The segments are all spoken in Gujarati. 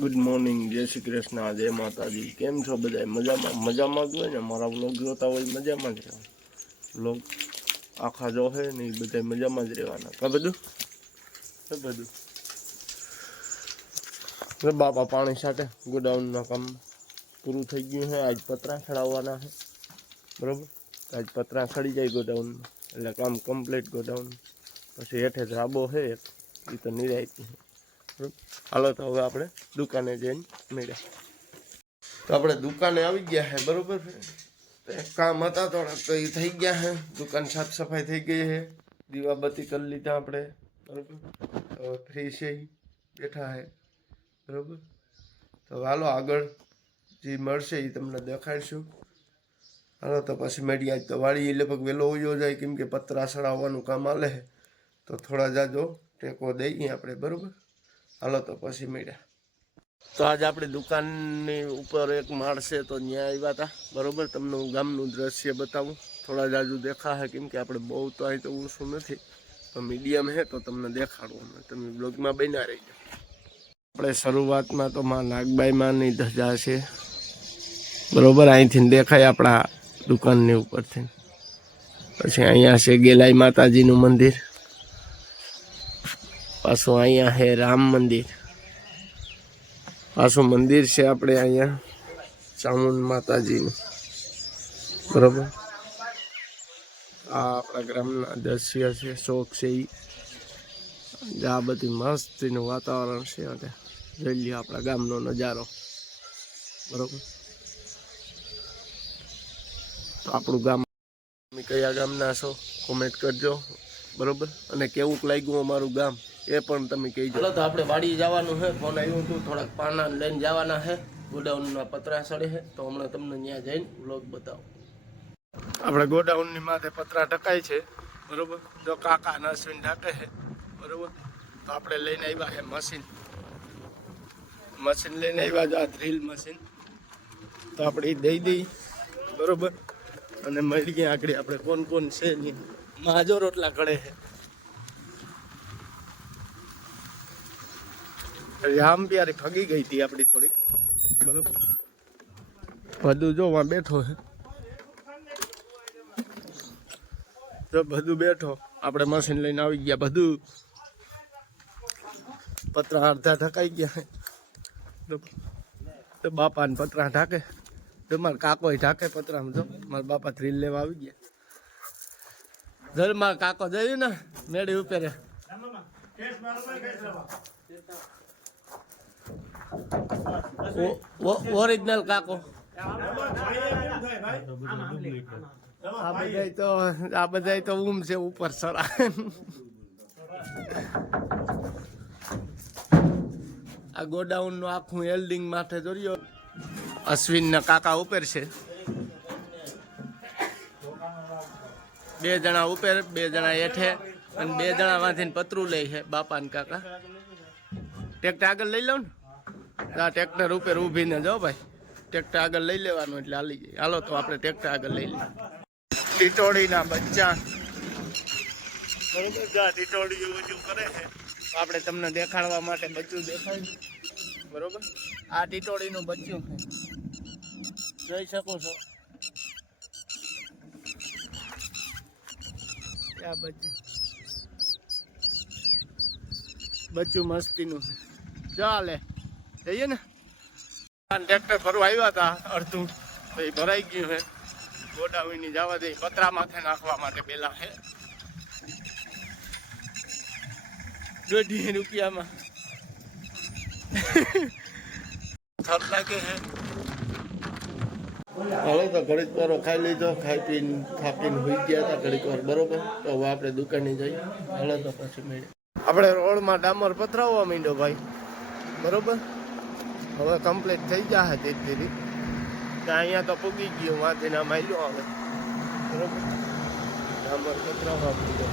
ગુડ મોર્નિંગ જય શ્રી કૃષ્ણ જય માતાજી. કેમ છો બધા મજામાં? મજામાં જ હોય ને? મારા વ્લોગ જોતા હોય મજામાં જ રહેવાના. વ્લોગ આખા જો છે ને એ બધા મજામાં જ રહેવાના. કા બધું? કે બધું. બાપા પાણી સાથે ગોડાઉનના કામ પૂરું થઈ ગયું છે. આજ પતરા ચડાવવાના છે. બરાબર? આજ પતરા ચડી જાય ગોડાઉનમાં. એટલે કામ કમ્પ્લીટ ગોડાઉન. પછી હેઠે ધાબો છે એ તો નિરાયતી છે. હાલો, તો હવે આપણે દુકાને જઈને મળ્યા. તો આપણે દુકાને આવી ગયા છે? બરોબર કામ હતા થોડાક તો એ થઈ ગયા છે દુકાન સાફ સફાઈ થઈ ગઈ છે દીવાબત્તી કરી લીધા આપણે, બરોબર? હવે ફ્રી છે બેઠા છે બરોબર? તો હાલો, આગળ જે મળશે એ તમને દેખાડશું. હાલો, તો પછી મેડિયા તો વાળી લગભગ વહેલો ઉયો જાય, કેમ કે પતરા સડાવવાનું કામ આલે તો થોડા જાજો, ટેકો દઈએ આપણે, બરોબર? હાલો તો પછી મળ્યા તો આજે આપણી દુકાનની ઉપર એક માળ છે તો ત્યાં આવ્યા હતા બરાબર? તમને હું ગામનું દ્રશ્ય બતાવું. થોડા જાજુ દેખાશે, કેમ કે આપણે બહુ તો અહીં તો ઊંચું નથી. તો મીડિયમ છે, તો તમને દેખાડવું તમે બ્લોગમાં બન્યા રહી જાઓ આપણે શરૂઆતમાં તો માં નાગબાઈમાંની ધજા છે. બરાબર? અહીંથી દેખાય આપણા દુકાનની ઉપરથી. પછી અહીંયા છે ગેલાઈ માતાજીનું મંદિર. પાછું અહીંયા છે રામ મંદિર. પાછું મંદિર છે આપણે અહીંયા, ચામુંડ માતાજીનું. બરોબર? આ આપણા ગ્રામના દ્રશ્ય છે શોખ છે એ આ બધી મસ્તીનું વાતાવરણ છે અને જોઈ લ્યો આપણા ગામનો નજારો. બરોબર? તો આપણું ગામ, તમે કયા ગામના છો? કોમેન્ટ કરજો. બરોબર? અને કેવું લાગ્યું અમારું ગામ? એ પણ તમે કહીજો ચાલો તો આપણે વાડી જવાનું છે. ફોન આવ્યું હતું થોડાક પાના લઈને જવાના છે. ગોડાઉનના પતરા સડે છે. તો હમણાં તમને ત્યાં જઈને વ્લોગ બતાવો. આપણે ગોડાઉનની માથે પતરા ટકાય છે. બરોબર? જો કાકા નસવીન ઢાકે છે. બરોબર? તો આપણે લઈને આવ્યા છે મશીન. મશીન લઈને આવ્યા જો આ ડ્રીલ મશીન તો આપણે એ દઈ દઈ બરોબર? અને મળીએ આગળ. આપણે કોણ કોણ છે ને? માજો રોટલા કળે છે. રામ પ્યારી ફગી ગઈ હતી આપણી થોડી. બરોબર. બધું જો વાં બેઠો છે. જો બધું બેઠો. આપણે મશીન લઈને આવી ગયા બધું. પતરા અડધા ઢકાઈ ગયા તો બાપા ને પતરા ઢાકે. તો મારા કાકો ઢાકે પતરા જો મારા બાપા થ્રીલ લેવા આવી ગયા. જલ મારા કાકો જયું ને, મેળી ઉપેરે. ઓરિજિનલ કાકો. આ બધા તો આ બધા તો ઊમ છે ઉપર સરા. આ ગોડાઉનનું આખું એલ્ડિંગ માથે દોર્યો અશ્વિન ના કાકા ઉપર છે. બે જણા ઉપર બે જણા હેઠે અને બે જણા વાંધીને પતરું લે છે બાપા ને કાકા. ટેક્ટર આગળ લઈ લઉં ને. આ ટ્રેક્ટર ઉપર ઊભીને જાઓ ભાઈ. ટ્રેક્ટર આગળ લઈ લેવાનું એટલે હાલી જાય હાલો તો આપણે ટ્રેક્ટર આગળ લઈ લઈએ. ટીટોડીના બચ્ચા. બરોબર જા ટીટોડી બધું કરે છે. આપણે તમને દેખાડવા માટે બચ્ચું દેખાય બરોબર? આ ટીટોડીનું બચ્ચું છે. જોઈ શકો છો. આ બચ્ચું. બચ્ચું મસ્તીનું છે. ચાલે. જઈએ ને. ટ્રેક્ટર ફરવા આવ્યા હતા અડધું. તો એ ભરાઈ ગયું છે. ગોડાવીની જવા દે. પતરા માથે નાખવા માટે પેલા છે. દોઢી રૂપિયામાં. થર લાગે છે. હવે તો ઘડીક વારો ખાઈ લીધો. ખાઈ પીને થાકીને હોઈ ગયા હતા ઘડીક વાર. બરોબર? તો હવે આપણે દુકાને જઈએ. હવે તો પછી મળીએ. આપણે રોડમાં ડામર પથરાવવા માંડ્યો ભાઈ. બરોબર? હવે કમ્પ્લીટ થઈ જશે ધીરે ધીરે ત્યાં અહીંયા તો પૂગી ગયું વાંચી ના માલ્યો હવે. બરોબર? માંડ્યો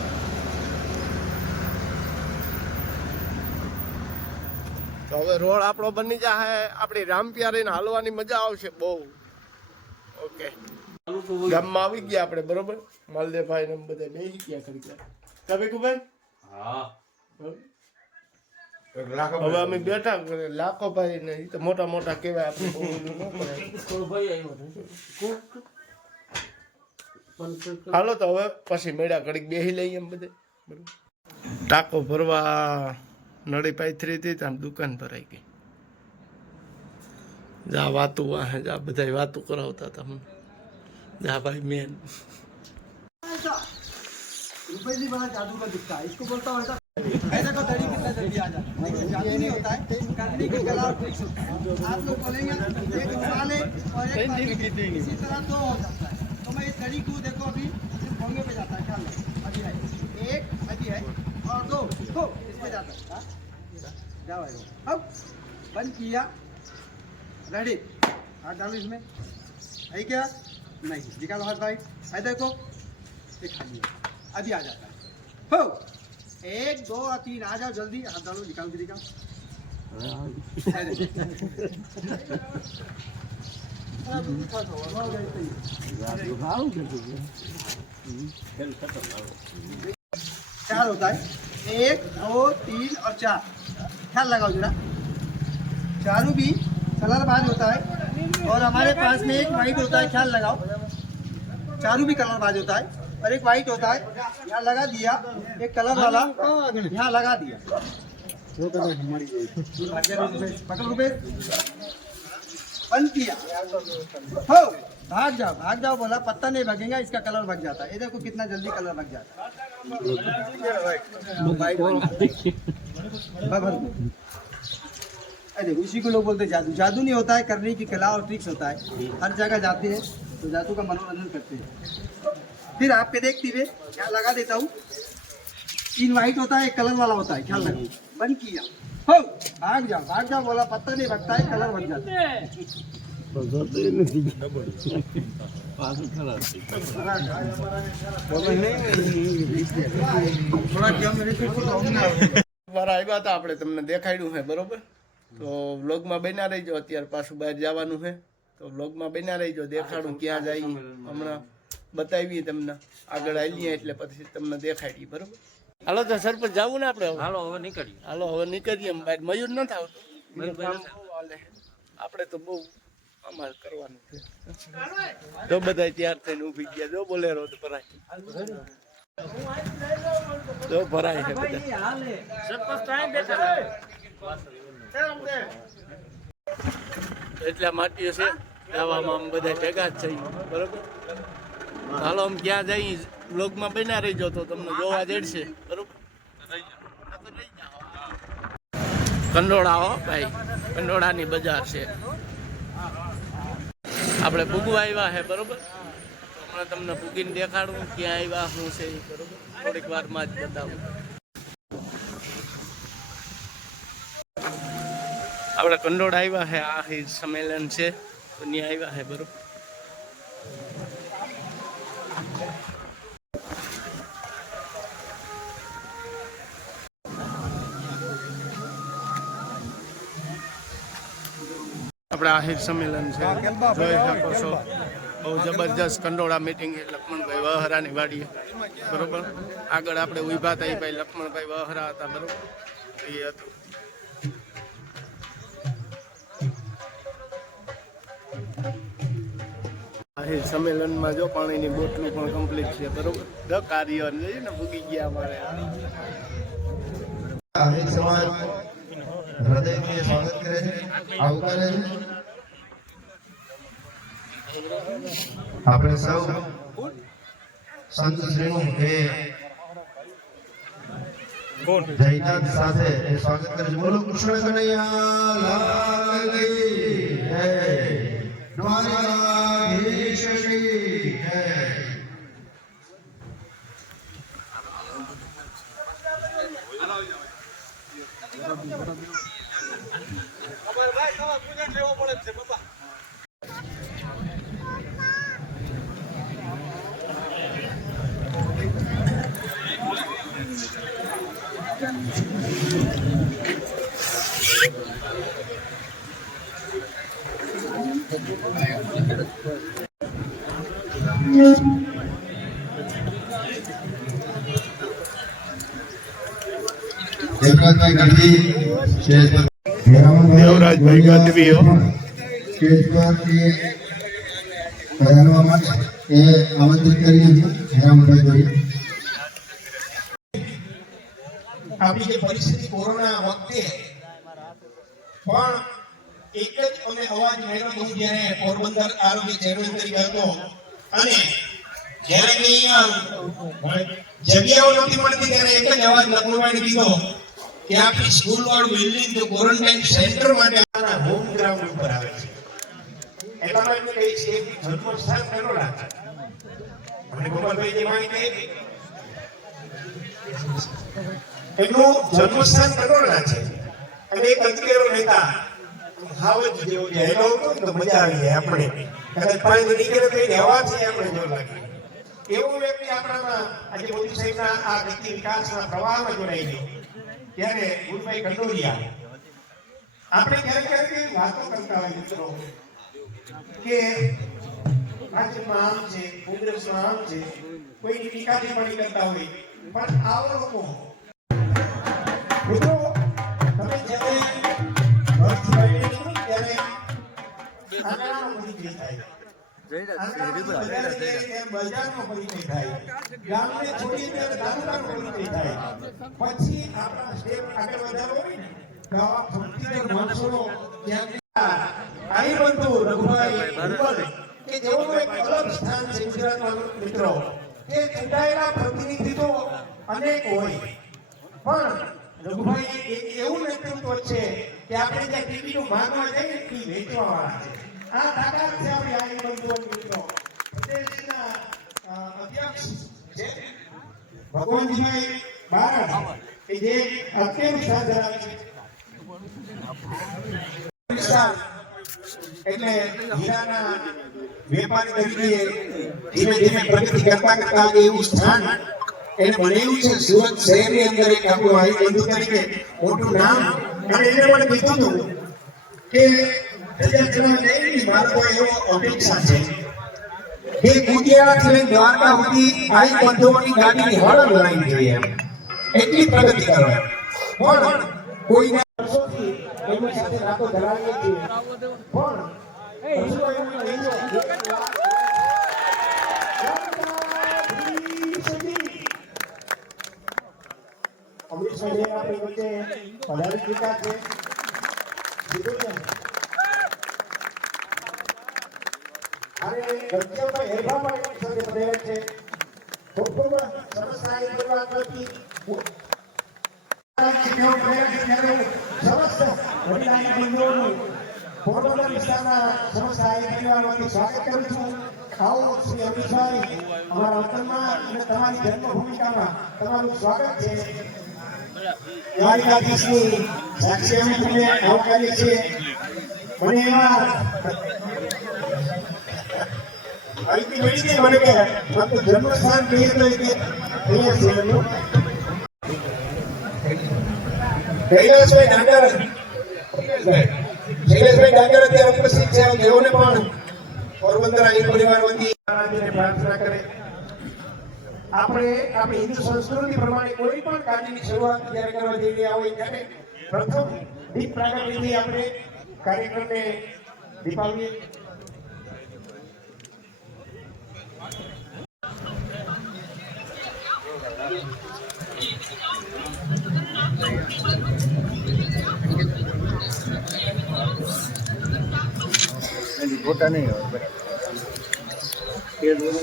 તો હવે રોડ આપણો બની જાય આપણી રામપ્યારીને હાલવાની મજા આવશે બહુ. ઓકે. ગામમાં આવી ગયા આપણે બરોબર? માલદેવભાઈ ને બધા બેસી ગયા ખરી તમે કુભાઈ હા. બરોબર? હવે અમે બેઠા લાખો ભાઈ ને તો મોટા મોટા કેવાય આપણે હાલો તો હવે પછી મેળા ઘડીક બેસી લઈએ એમ બધે. ટાકો ભરવા નળી પાથરી હતી આમ દુકાન ભરાઈ ગઈ. જા વાતું વાહ જા બધા વાતું કરાવતા તમને જા ભાઈ મેન. જાદુ है हूँ का तड़ी कितना जल्दी आ जाता लेकिन जादू नहीं होता है करने की कला और ट्रिक्स होता है। आप लोग बोलेंगे एक उछाले और एक इसी तरह दो हो जाता है। तो मैं इस तड़ी को देखो अभी सिर्फ़ पे जाता है ख्याल अभी है। एक अभी है। और दो दो इस पे जाता है। हाँ? जाओ भाई? अब बंद किया रेडी हाथ डालो इसमें। है क्या? नहीं निकालो हाथ भाई। है देखो ये खाली अभी आ जाता है। हो! एक, दो, और तीन, आ जाओ जल्दी। हाथ डालो, निकाल के दिखाओ चार होता है। एक, दो, तीन और चार। ख्याल लगाओ जरा। चारों भी कलर बाज होता है और हमारे पास में एक वाइट होता है, ख्याल लगाओ। चारों भी कलर बाज होता है। और एक वाइट होता है, यहाँ लगा दिया, एक कलर वाला, यहाँ लगा दिया। बंद किया। हो, भाग जाओ भाग जाओ बोला, पत्ता नहीं भगेगा, इसका कलर भग जाता है। ये देखो कितना जल्दी कलर भग जाता है। अरे उसी को लोग बोलते जादू। जादू नहीं होता है, करने की कला और ट्रिक्स होता है। हर जगह जाते हैं तो जादू का मनोरंजन करते हैं। फिर आपके देखते हुए यहाँ लगा देता हूँ तीन वाइट होता है एक कलर वाला होता है ख्याल रखो बंद किया हो भाग जाओ भाग जाओ बोला पत्ता नहीं भगता है कलर भग जाता है વાર આવ્યા હતા આપણે તમને દેખાડ્યું છે બરોબર તો વ્લોગમાં બન્યા રહીજો અત્યારે પાછું બહાર જવાનું છે તો વ્લોગમાં બન્યા રહીજો દેખાડું ક્યાં જઈએ હમણાં બતાવીએ તમને. આગળ આવીએ એટલે પછી તમને દેખાડીએ બરોબર? હાલો તો સરપંચ જવું ને આપણે હાલો હવે નીકળીએ. હાલો હવે નીકળીએ. બહાર મયુર ન હાલે. આપણે તો બહુ અમારે કરવાનું છે. તો બધા તૈયાર થઈને ઊભી ગયા. જો બોલેરો તો ભરાય. તો ભરાય છે બધા. એટલા માટી છે દવામાં આમ બધા ભેગા જ થઈ બરોબર? હાલો આમ ક્યાં જઈ બ્લોગમાં બન્યા રહીજો તો તમને જોવા જડશે. બરોબર કંડોળા હો ભાઈ, કંડોળાની બજાર છે. આપણે ભૂગવા આવ્યા છે બરોબર? હમણાં તમને ભૂગીને દેખાડું ક્યાં આવ્યા, શું છે બરોબર? થોડીક વારમાં જ બતાવું. આપણે કંડોળ આવ્યા છે આ સંમેલન છે. તો આવ્યા છે બરોબર? આપણે આહિર સંમેલન છે. જોઈ શકો છો. બહુ જબરજસ્ત કંડોળા મિટિંગ છે લક્ષ્મણભાઈ વહરાની વાડીએ બરોબર? આગળ આપણે ઊભા હતા એ ભાઈ લક્ષ્મણભાઈ વહરા હતા બરોબર? એ હતું. આહિર સંમેલનમાં જો પાણીની બોટલી પણ કમ્પ્લીટ છે બરોબર? ધ કાર્ય ને ભૂગી ગયા અમારે. આહિર સમાજ હૃદયથી સ્વાગત કરે છે આવકારે છે. આપણે સૌ સંત શ્રીનું એ જયનાથ સાથે એ સ્વાગત કરે છે બોલો કૃષ્ણ કનૈયા લાલ પણ એક જ અમે અવાજ મેળવ્યો જ્યારે પોરબંદર આરોગ્ય ચેરમેન તરીકે હતો અને જ્યારે જગ્યાઓ નથી મળતી ત્યારે એક જ અવાજ લખવાડી દીધો કે આપણી સ્કૂલ વાળું બિલ્ડિંગ તો ક્વોરન્ટાઇન સેન્ટર માટે આના હોમ ગ્રાઉન્ડ ઉપર આવે છે. એટલા માટે કહી છે કે જન્મસ્થાન કરોડા અને ગોપાલભાઈ જે માહિતી આપી, એમનું જન્મસ્થાન કટોળા છે અને એક અજકેરો નેતા હાવજ જેવો છે એનો તો મજા આવી જાય આપણે. કદાચ પાણી નીકળે તો એને હવા છે આપણે જો લાગે. એવો વ્યક્તિ આપણામાં આજે મોદી સાહેબના આ વ્યક્તિ વિકાસના પ્રવાહમાં જોડાઈ ગયો. ત્યારે ગુરુભાઈ કંડોરિયા. આપણે ક્યારેક ક્યારેક વાતો કરતા હોય મિત્રો, કે ભાજપમાં આમ છે કોંગ્રેસમાં આમ છે, કોઈની ટીકા ટિપ્પણી કરતા હોય. પણ આવો લોકો, મિત્રો, તમે જ્યારે ઘરથી ત્યારે નીકળો ત્યારે જે થાય. બજારનો પરિચય થાય. ગામને છોડીએ તાલુકાનો પરિચય થાય. પછી આપણા સ્ટેપ આગળ વધારવો હોય ને તો આવા ભક્તિધર માણસોનો આઈ બંધુ રઘુભાઈ ઉંબલ કે જેઓનું એક અલગ સ્થાન છે ગુજરાતમાં મિત્રો કે ચૂંટાયેલા પ્રતિનિધિ અનેક હોય. પણ રઘુભાઈ એવું નેતૃત્વ છે કે આપણે જ્યાં ટીવી નું માંગવા જઈએ વેચવા વાળા છે. આ તાકાત છે આપણી આઈ બંધુઓની મિત્રો પ્રદેશના અધ્યક્ષ ભગવાનજીભાઈ બારડ કે જે અત્યંત સાથ ધરાવે છે. ધીમે ધીમે પ્રગતિ કરતા કરતા એવું સ્થાન, એને બનાવ્યું છે સુરત શહેરની અંદર એક આપણું તરીકે, મોટું નામ. અને એને મને કીધું હતું કે અપેક્ષા છે. કે કુતિયાથી લઈને દ્વારકા સુધી આઈ બંધુઓની ગાડીની હળદ લાઈન જોઈએ એટલી પ્રગતિ કરવા. પણ છે. માટે ગજ્જલભાઈ હેરભાભાઈ આપણી સાથે પધાર્યા છે ખૂબ ખૂબ સરસ સારી શરૂઆત હતી પોરબંદર વિસ્તારના સમસ્ત આઈ સ્વાગત કરું છું. આવો શ્રી અમિતભાઈ, અમારા વતનમાં અને તમારી જન્મભૂમિકામાં તમારું સ્વાગત છે. દ્વારિકાધીશની સાક્ષી અમે તમને આવકારીએ છીએ. મને એવા જન્મસ્થાન કહીએ તો એ કે અહીંયા છે એમનું કૈલાસભાઈ અત્યારે ઉપસ્થિત છે તેઓને પણ પોરબંદર વતી પ્રાર્થના કરે. આપણે આપણી હિન્દુ સંસ્કૃતિ પ્રમાણે કોઈ પણ કાર્યની શરૂઆત જ્યારે કરવા જઈ રહ્યા હોય ત્યારે પ્રથમ દીપ પ્રાગટ્યથી આપણે કાર્યક્રમને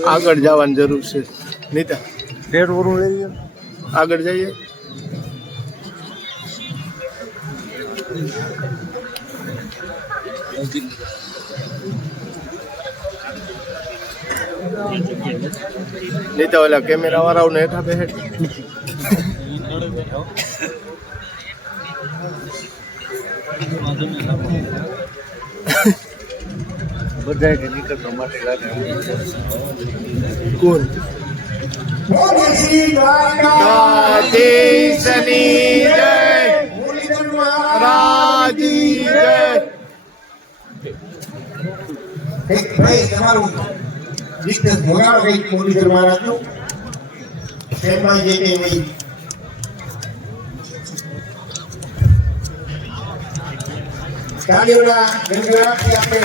આગળ જવાની જરૂર છે. નીતા? ડેઢ વરું લઈ આગળ જઈએ? નીતા ઓલા કેમેરા વાળાઓને હેઠા બેસે. બધા નીકળવા માટે રાજી રીતે ધોરાણ ગઈ કોંડીસર મહારાજનું શહેરમાં જે. કંઈ નહીં તાળીઓના ગણગણાટથી આપણે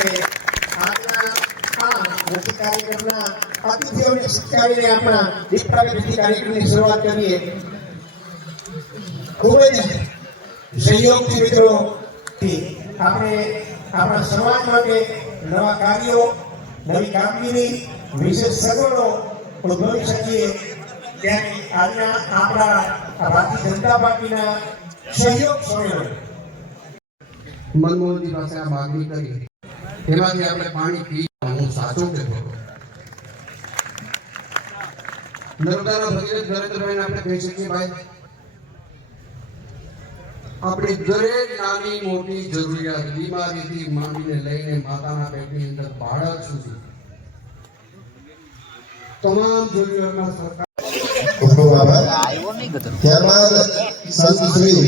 કાર્યક્રમના અતિથિઓને શિક્ષાવીને આપણા વિસ્તારથી કાર્યક્રમની શરૂઆત કરીએ. ખૂબ જ સહયોગથી મિત્રો આપણે આપણા સમાજ માટે નવા કાર્યો, નવી કામગીરી વિશેષ સગવડો ઉદ્ભવી શકીએ ત્યારે આજના આપણા ભારતીય જનતા પાર્ટીના સહયોગ સંમેલન મનમોહનજી પાસે આ માગણી કરી. એમાંથી આપણે પાણી પી હું સાચો કે ખોટો? નર્મદાના ભગીરથ નરેન્દ્રભાઈને આપણે કહી શકીએ, ભાઈ, આપણી દરેક નાની મોટી જરૂરિયાત, બીમારીથી માંડીને લઈને માતાના પેટની અંદર બાળક સુધી તમામ જરૂરિયાતના સરકાર ખૂબ ખૂબ આભાર. ત્યારબાદ સંત શ્રી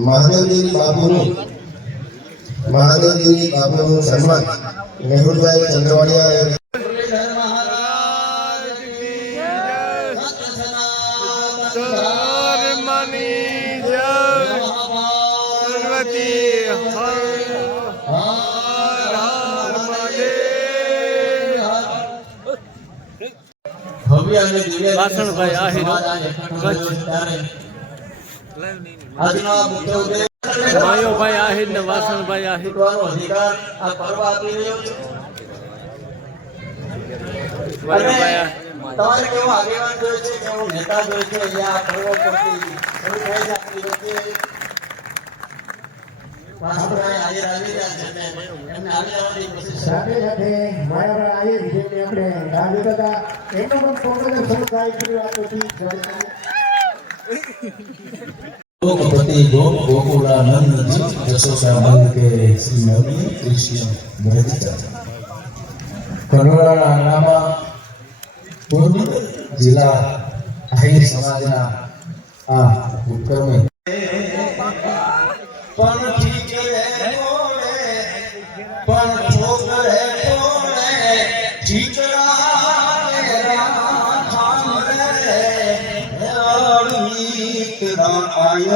મહાદેવજી બાપુનું મહાદેવજી બાપુનું સન્માન મેહુલભાઈ ચંદ્રવાડિયા વાસણભાઈ આહિર આ માયોભાઈ આહિર ને વાસણભાઈ આહિર તમારે કેવો આગેવાન જોઈએ છે કેવો નેતા જોઈએ છે અહીંયા પર્વ પરથી શરૂ થાય છે આપણી વચ્ચે વાસણભાઈ હાજર આવી રહ્યા છે અને એમને આવી જવાની કોશિશ સાથે સાથે માયાભાઈ આયર જેમને આપણે રાહ જોતા હતા એમનો પણ પ્રોગ્રામ શરૂ થાય છે વાતોથી જોડાઈ ગોપતિ ગોપ ગોકુળાનંદ જશોદાનંદ કે શ્રી નવી કૃષ્ણ ભરતા કનોડા નામાં પોરબંદર જિલ્લા આહિર સમાજના આ ઉપક્રમે. પણ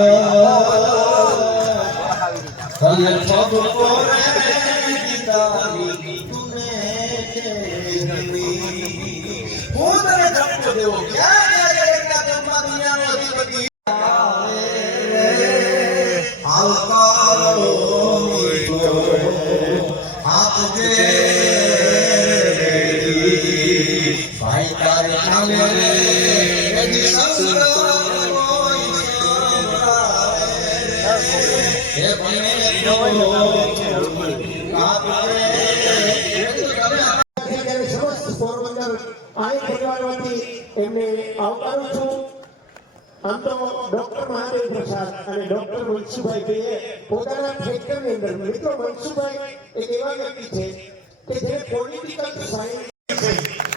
રામાયો કલ પગ પોરે ગીતાની તુને કેવી હું તને ધક્કો એમને આવકારું છું આમ તો ડોક્ટર મહાદેવ પ્રસાદ અને ડોક્ટર મનસુભાઈ ભાઈએ પોતાના ફેક્ટરની અંદર મિત્રો મનસુભાઈ એક એવા વ્યક્તિ છે કે જે પોલિટિકલ સાયન્સ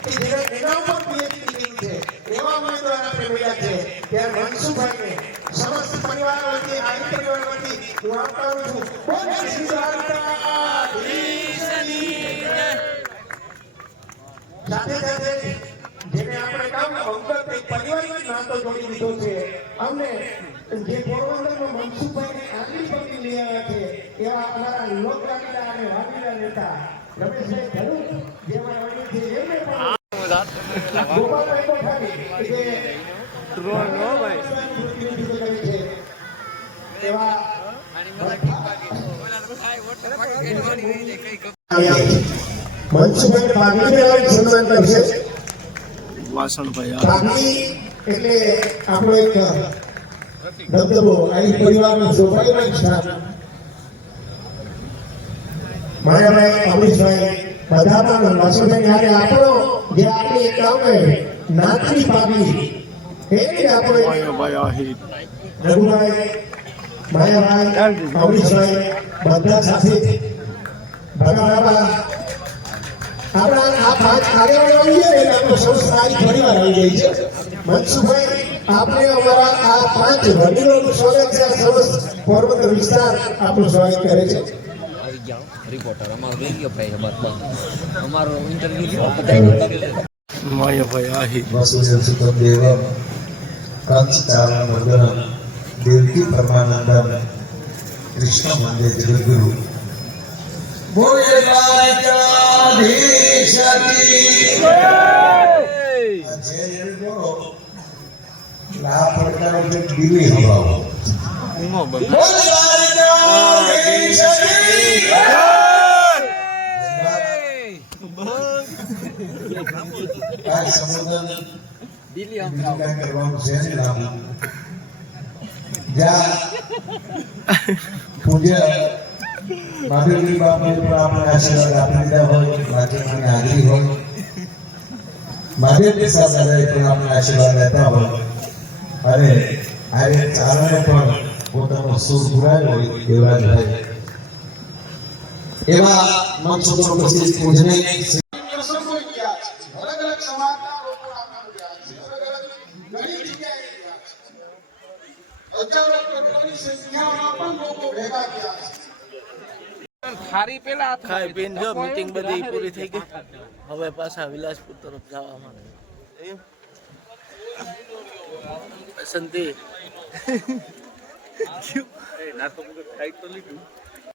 કે જેને એના ઉપર પીએચડી છે એવા ઉમેદવાર આપણે મળ્યા છે ત્યારે મનસુભાઈને પરિવાર વતી આઈ પરિવાર વતી હું આવકારું છું બોલ શ્રી. સાથે સાથે જેને આપણે કામ અંગત પારિવારિક નાતો જોડી દીધો છે અમને જે પોરબંદરમાં મનસુખભાઈને આગલી પગલી લઈ આવ્યા છે એવા અમારા લોકલાડીલા અને વાડીલા નેતા રમેશભાઈ ભરૂચ જે અમારા વડીલ છે એમને પણ ગોપાલભાઈ કોઠારી કે કરે છે એવા મનસુખભાઈ પાટીલ સન્માન આપણે રઘુભાઈ માયાભાઈ અમરીશભાઈ બધા સાથે ભગાભાબા આપણા આ પાંચ આગેવાનો આવી ને એટલે આપણો સૌ સારી પરિવાર આવી ગઈ છે. મનસુખભાઈ આપણે અમારા આ પાંચ વડીલોનું સ્વાગત છે. આ સમસ્ત પોરબંદર વિસ્તાર આપણું સ્વાગત કરે છે. રિપોર્ટર અમારો લઈ ગયો ભાઈ અમારો અમારો ઇન્ટરવ્યુ લીધો માયાભાઈ આહી વસુદેવ સુતમ દેવ કાંચિતારણ વંદન દેવકી પરમાનંદન કૃષ્ણ મંદિર જગદગુરુ બોલ કી આ જે દિલ્હી હવાઓ બોલ દ્વારકાધીશ કી આ સંબોધન દિલ્હી કરવાનું છે લાભ જ્યાં પૂજ્ય મહાદેવજી બાપુ પણ આપણે આશીર્વાદ આપી દીધા હોય માધ્યમની હાજરી હોય મહાદેવજી સાથે પણ આપણે આશીર્વાદ લેતા હોય અને આજે ચારણે પણ પોતાનો સુર પુરાયો હોય એવા જ હોય એવા મંચ ઉપર પછી પૂજને પ્રસંગો ગયા છે અલગ અલગ સમાજના લોકો આગળ ગયા છે અલગ અલગ ઘણી જગ્યાએ ગયા છે હજારો કરોડોની સંખ્યામાં પણ લોકો ભેગા ગયા છે. ખાઈ પીને જો મીટિંગ બધી પૂરી થઈ ગઈ. હવે પાછા વિલાસપુર તરફ જવા માંડે એમ? બસંતી